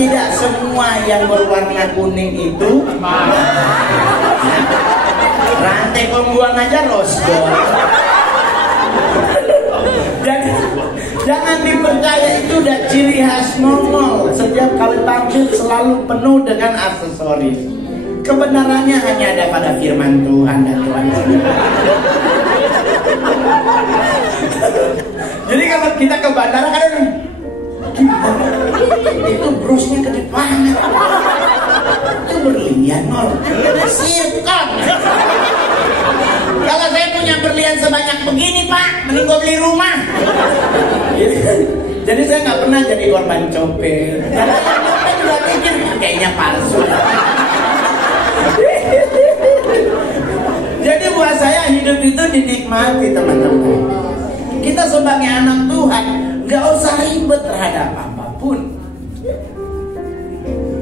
tidak semua yang berwarna kuning itu rantai pembuang aja rosbol. Jadi jangan dipercaya, itu udah ciri khas Mongol. Setiap kali tampil selalu penuh dengan aksesoris. Kebenarannya hanya ada pada firman Tuhan dan Tuhan. Jadi kalau kita ke bandara kan itu brosnya gede banget. Itu berlian nol. Sirkon. Kalau saya punya berlian sebanyak begini Pak, mending gue beli rumah. Jadi saya nggak pernah jadi korban copet. Karena yang copet juga pikir kayaknya palsu. Jadi buat saya hidup itu dinikmati teman-teman. Kita sebagai anak Tuhan nggak usah ribet terhadap apapun.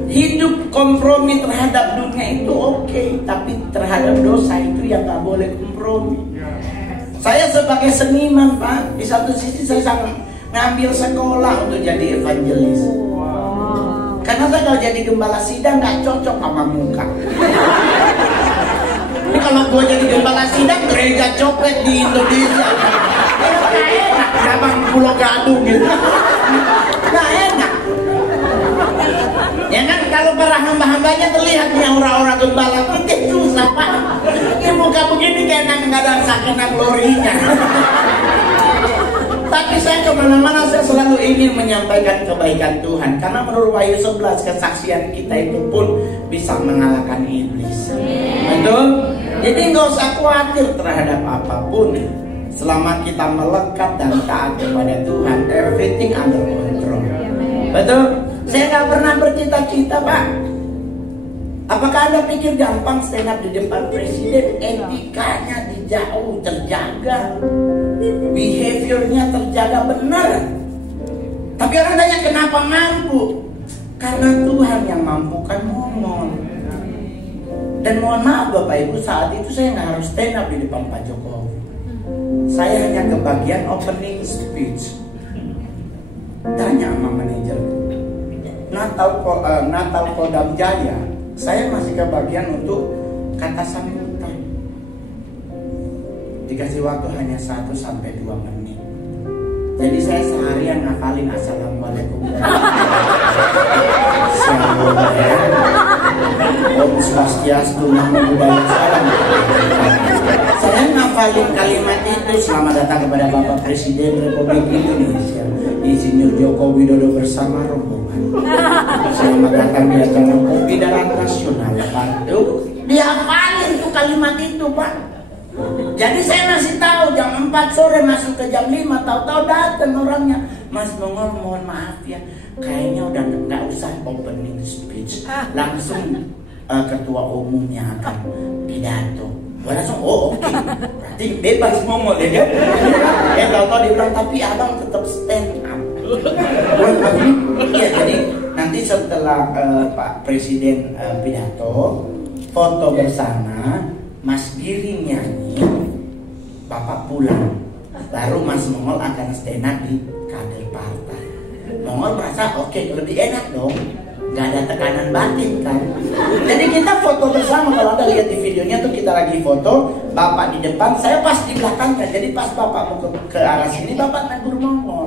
Hidup kompromi terhadap dunia itu oke, tapi terhadap dosa itu yang nggak boleh kompromi. Saya sebagai seniman Pak, di satu sisi saya sangat ngambil sekolah untuk jadi evangelis. Karena saya kalau jadi gembala sidang nggak cocok sama muka. Ini kalau gue jadi gembala sidang gereja copet di Indonesia, nggak enak, cabang Pulau Gadung gitu, nggak enak. Ya kan kalau para hamba-hambanya terlihat nih orang-orang gembala kita susah Pak. Ini muka begini kayak nggak ada sakinah glorinya. Tapi saya kemana-mana saya selalu ingin menyampaikan kebaikan Tuhan. Karena menurut Wahyu 11 kesaksian kita itu pun bisa mengalahkan iblis. Betul? Jadi nggak usah khawatir terhadap apapun. Selama kita melekat dan taat kepada Tuhan, everything under control. Betul? Saya nggak pernah bercita-cita Pak. Apakah Anda pikir gampang stand up di depan presiden? Etikanya dijauh, terjaga, behaviornya terjaga benar. Tapi orang tanya kenapa mampu? Karena Tuhan yang mampukan Mongol. Dan mohon maaf Bapak Ibu, saat itu saya nggak harus stand up di depan Pak Jokowi. Saya hanya kebagian opening speech. Tanya sama manajer. Natal Kodam Jaya, saya masih kebagian untuk kata sambutan. Dikasih waktu hanya 1 sampai 2 menit. Jadi saya seharian ngafalin assalamualaikum. Om Swastiastu, Namo Buddhaya, salam. Saya ngafalin kalimat itu. Selamat datang kepada Bapak Presiden Republik Indonesia, Insinyur Joko Widodo bersama rombongan. Selamat datang di acara Kopi Darat Nasional. Itu dihafalin tuh kalimat itu Pak. Jadi saya masih tahu jam 4 sore masuk ke jam 5, tahu-tahu datang orangnya. Mas Mongol mohon maaf ya, kayaknya udah nggak usah opening speech, langsung ketua umumnya akan pidato. Gua langsung oke, berarti bebas Mongol ya kan? Tahu-tahu dia bilang tapi abang tetap stand up. Iya, jadi nanti setelah Pak Presiden pidato, foto bersama, Mas Giring nyanyi, Bapak pulang, baru Mas Mongol akan stand up di kader partai. Mongol merasa oke, lebih enak dong, nggak ada tekanan batin kan. Jadi kita foto bersama. Kalau Anda lihat di videonya tuh kita lagi foto, Bapak di depan, saya pas di belakang kan. Jadi pas Bapak mau ke arah sini, Bapak negur Mongol.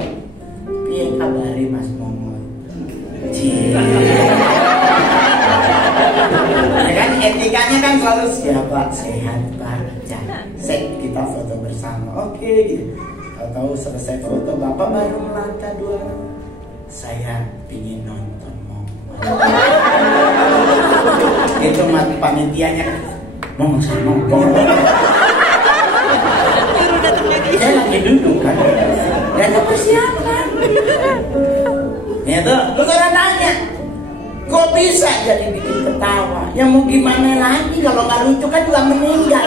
Piye kabari Mas Mongol? Ya kan etikanya kan selalu siapa sehat Pak. Kita foto bersama, oke gitu. Tahu selesai foto Bapak baru melangkah 2. Saya pingin nonton Mongol. Itu mati panitianya Mongol sama Mongol. Saya lagi duduk kan, dan apa siapa? Itu terus orang tanya, kok bisa jadi bikin ketawa? Ya mau gimana lagi, kalau nggak lucu kan juga meninggal.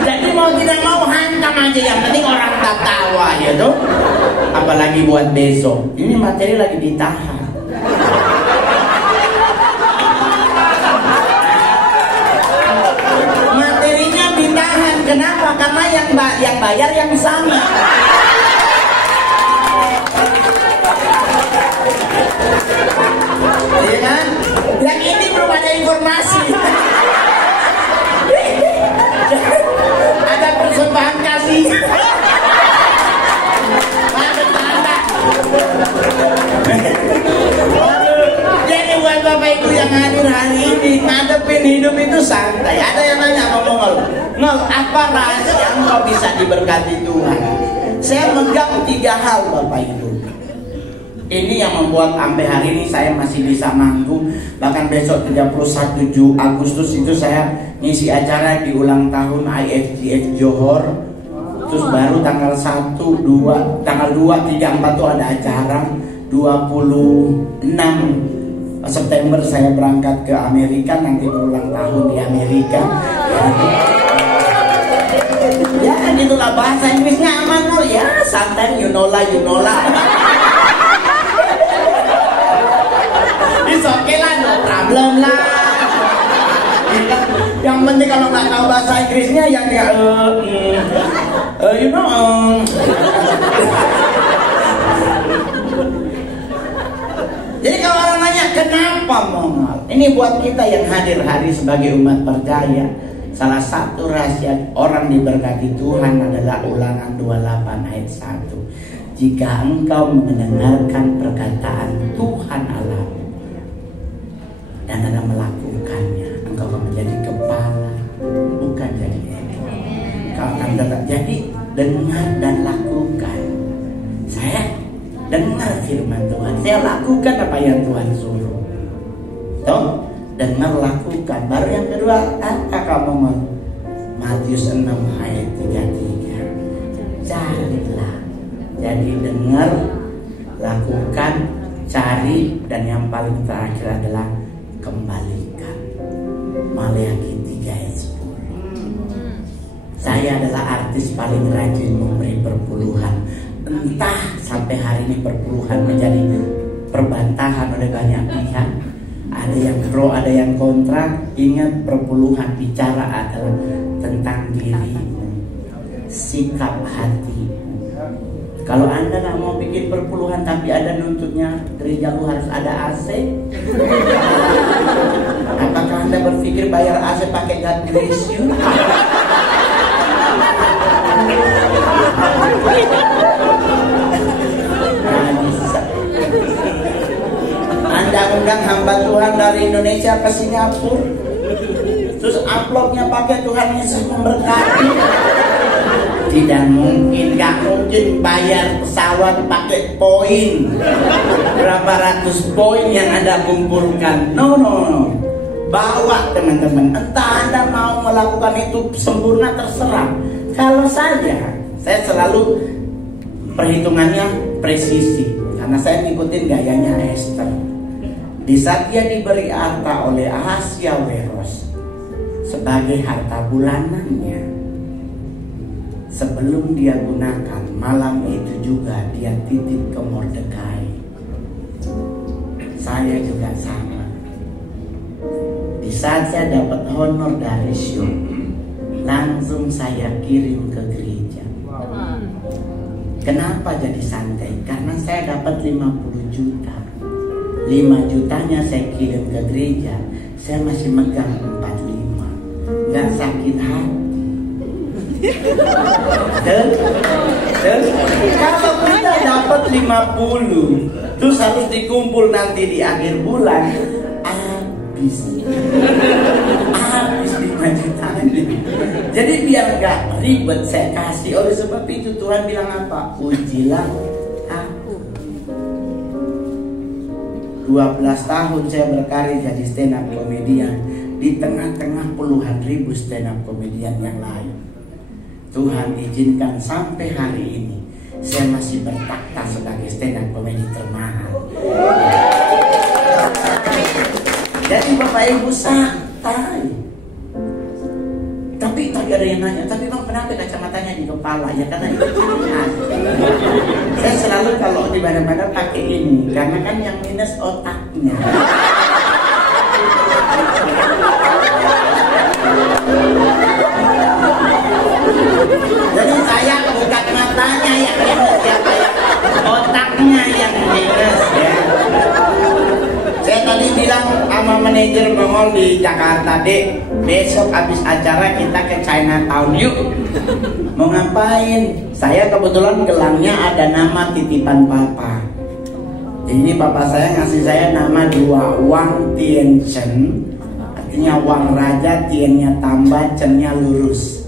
Jadi mau tidak mau hantam aja, yang penting orang tertawa ya tuh. Apalagi buat besok, ini materi lagi ditahan. Materinya ditahan, kenapa? Karena yang bayar yang sama. ngadepin hidup itu santai. Ada yang nanya ngomong Ngol, apa rahasia engkau bisa diberkati Tuhan? Saya megang 3 hal Bapak Ibu. Ini yang membuat sampai hari ini saya masih bisa manggung. Bahkan besok 31 Agustus itu saya ngisi acara di ulang tahun IFGF Johor. Terus baru tanggal 1, 2, tanggal 2, 3, 4 tuh ada acara. 26 September saya berangkat ke Amerika, nanti berulang tahun di Amerika. Ya gitulah, bahasa Inggrisnya aman loh ya, sometimes you know lah. It's okay lah, no problem lah. Yang penting kalau nggak tahu bahasa Inggrisnya yang you know. Jadi kalau orang nanya kenapa Mongol, ini buat kita yang hadir hari sebagai umat percaya, salah satu rahasia orang diberkati Tuhan adalah Ulangan 28 ayat 1. Jika engkau mendengarkan perkataan Tuhan Allah dan anda melakukannya, engkau akan menjadi kepala, bukan jadi ekor. Kau akan tetap jadi dengar dan lakukan. Saya dengar firman Tuhan, saya lakukan apa yang Tuhan suruh. Tuh, dengar lakukan. Baru yang kedua, apa kamu mau? Matius 6 ayat 33. Carilah. Jadi dengar, lakukan, cari, dan yang paling terakhir adalah kembalikan. Maleakhi 3 ayat 10. Saya adalah artis paling rajin memberi perpuluhan. Entah sampai hari ini perpuluhan menjadi perbantahan oleh banyak pihak. Ada yang pro, ada yang kontra. Ingat, perpuluhan bicara adalah tentang dirimu, sikap hati. Kalau anda nggak mau bikin perpuluhan tapi ada nuntutnya gereja lu harus ada AC, apakah anda berpikir bayar AC pakai God bless you? Anda undang hamba Tuhan dari Indonesia ke Singapura, terus amplopnya pakai Tuhan Yesus memberkati. Tidak mungkin, gak mungkin bayar pesawat pakai poin. Berapa ratus poin yang Anda kumpulkan? No. Bawa teman-teman. Entah Anda mau melakukan itu sempurna, terserah. Kalau saya selalu perhitungannya presisi, karena saya ngikutin gayanya Esther. Di saat dia diberi harta oleh Ahasyaweros sebagai harta bulanannya, sebelum dia gunakan, malam itu juga dia titip ke Mordekai. Saya juga sama. Di saat saya dapat honor dari Syur, langsung saya kirim ke gereja. Kenapa jadi santai? Karena saya dapat 50 juta. 5 jutanya saya kirim ke gereja. Saya masih megang 45. Gak sakit hati. Terus kalau kita dapat 50 terus harus dikumpul nanti di akhir bulan, habis 5 juta ini. Jadi biar gak ribet saya kasih. Oleh sebab itu Tuhan bilang apa? Ujilah aku. 12 tahun saya berkarir jadi stand up komedian di tengah-tengah puluhan ribu stand up komedian yang lain. Tuhan izinkan sampai hari ini saya masih bertakhta sebagai stand up komedi termahal. Jadi Bapak Ibu santai. Tapi tadi ada yang nanya, tapi Bang kenapa kacamatanya di kepala? Ya karena itu ciri. Saya selalu kalau di mana-mana pakai ini, karena kan yang minus otaknya. Jadi saya bukan matanya yang minus ya, otaknya yang minus ya. Saya tadi bilang sama manajer Mongol di Jakarta, Dek, besok habis acara kita ke Chinatown yuk. Mau ngapain? Saya kebetulan gelangnya ada nama titipan Papa. Ini Papa saya ngasih saya nama 2 Wang Tianchen artinya Wang Raja, tiennya tambah, cennya lurus.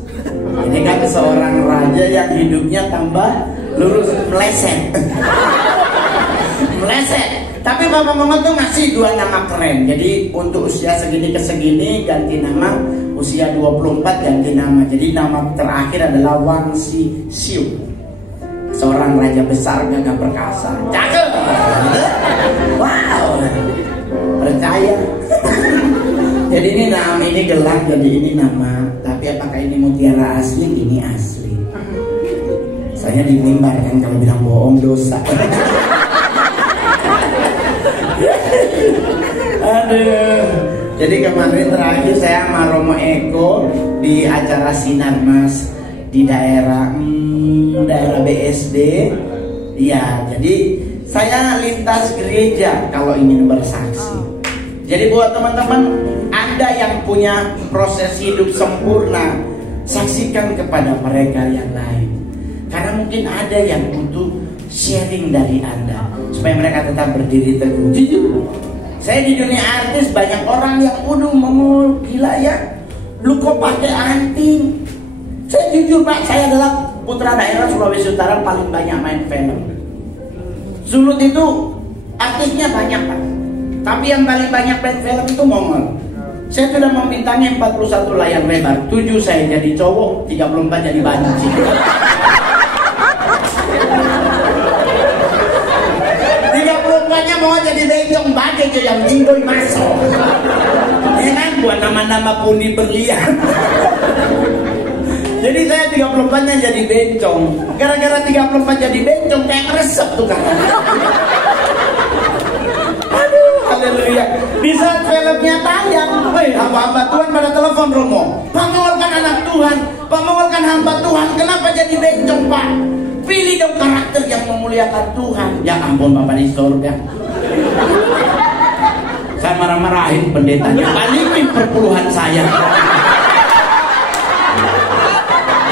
Ini kan seorang raja yang hidupnya tambah lurus, meleset. Meleset. Tapi Bapak Mongo tuh ngasih 2 nama keren. Jadi untuk usia segini ke segini ganti nama, usia 24 ganti nama. Jadi nama terakhir adalah Wang Xi, seorang raja besar gagah perkasa. Cakep. Wow. Percaya. Jadi ini nama, ini gelang, jadi ini nama. Tapi apakah ini mutiara asli? Ini asli. Saya di mimbar kan, kalau bilang bohong dosa. Aduh. Jadi kemarin terakhir saya sama Romo Eko di acara Sinar Mas di daerah BSD. Ya, jadi saya lintas gereja kalau ingin bersaksi. Jadi buat teman-teman, Anda yang punya proses hidup sempurna, saksikan kepada mereka yang lain. Karena mungkin ada yang butuh sharing dari Anda supaya mereka tetap berdiri teguh. Jujur, saya di dunia artis banyak orang yang mengul gila ya, lu kok pakai anting. Saya jujur Pak, saya adalah putra daerah Sulawesi Utara paling banyak main film. Sulut itu artisnya banyak Pak, tapi yang paling banyak main film itu Mongol. Saya sudah membintangi 41 layar lebar, 7 saya jadi cowok, 34 jadi banci. 34-nya mau jadi bencong badai yang jinggoy masuk. Ya kan, buat nama-nama puni berlian. Jadi saya 34-nya jadi bencong. Gara-gara 34 jadi bencong kayak ngeresep tuh kan. Aduh, haleluya. Di saat filmnya tayang, hamba-hamba Tuhan pada telepon Romo. Pak Mongol kan anak Tuhan, Pak Mongol kan hamba Tuhan, kenapa jadi bencong Pak? Pilih dong karakter yang memuliakan Tuhan. Ya ampun Bapak di surga. Saya marah-marahin pendetanya, balikin perpuluhan saya.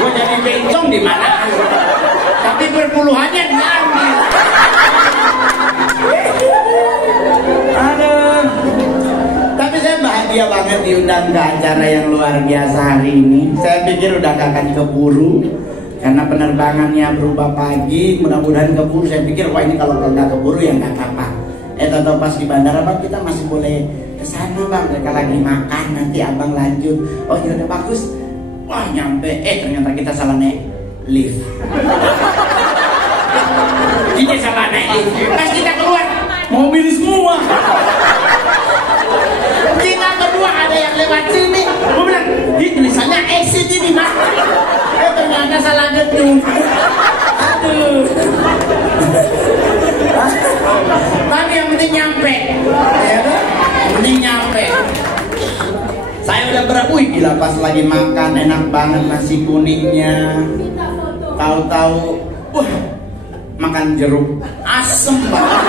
Gue jadi bencong di mana? Tapi perpuluhannya diambil. Aduh. Tapi saya bahagia banget diundang ke acara yang luar biasa hari ini. Saya pikir udah gak akan keburu karena penerbangannya berubah pagi. Mudah-mudahan keburu. Saya pikir wah ini kalau nggak keburu ya nggak apa-apa. Tahu pas di bandara Bang, kita masih boleh kesana Bang. Mereka lagi makan, nanti Abang lanjut. Oh ya udah bagus. Wah nyampe, ternyata kita salah naik lift. Kita salah naik lift. Pas kita keluar, mobil semua. Kita kedua ada yang lewat sini. Gue bilang, di tulisannya exit ini Mas. Ternyata salah gedung. Aduh. Tapi yang penting nyampe. Ya kan? Yang penting nyampe. Saya udah berawih gila pas lagi makan enak banget nasi kuningnya. Tahu-tahu, makan jeruk asem banget.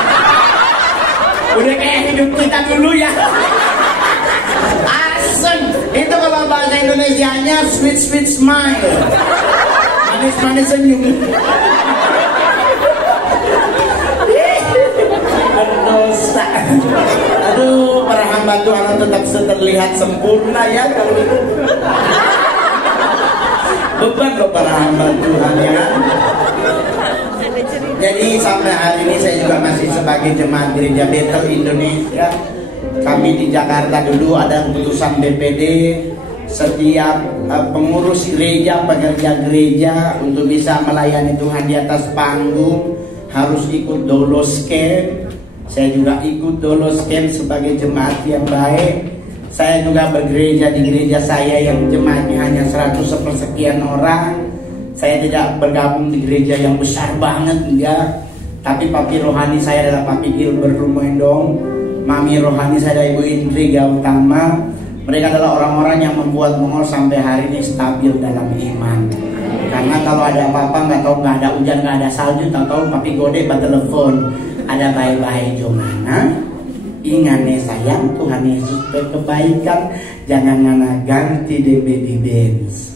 Udah kayak hidup kita dulu ya. Asem. Itu kalau bahasa Indonesianya sweet smile. Manis-manis senyum. Dosa. Aduh, para hamba Tuhan tetap terlihat sempurna ya kalau itu. Beban loh para hamba Tuhan ya kan. Jadi sampai hari ini saya juga masih sebagai jemaat gereja Bethel Indonesia. Kami di Jakarta dulu ada keputusan BPD, setiap pengurus gereja, pekerja gereja untuk bisa melayani Tuhan di atas panggung harus ikut dolos camp. Saya juga ikut dolos camp sebagai jemaat yang baik. Saya juga bergereja di gereja saya yang jemaatnya hanya 100 sepersekian orang. Saya tidak bergabung di gereja yang besar banget, enggak. Tapi papi rohani saya adalah Papi Gilbert Rumendong. Mami rohani saya adalah Ibu Indri Gautama. Mereka adalah orang-orang yang membuat Mongol sampai hari ini stabil dalam iman. Karena kalau ada apa-apa, nggak tahu, nggak ada hujan, nggak ada salju, tahu-tahu papi gode telepon. Ada bye-bye jomana. Ingat nih sayang, Tuhan Yesus berkebaikan. Jangan ngana ganti di baby Benz.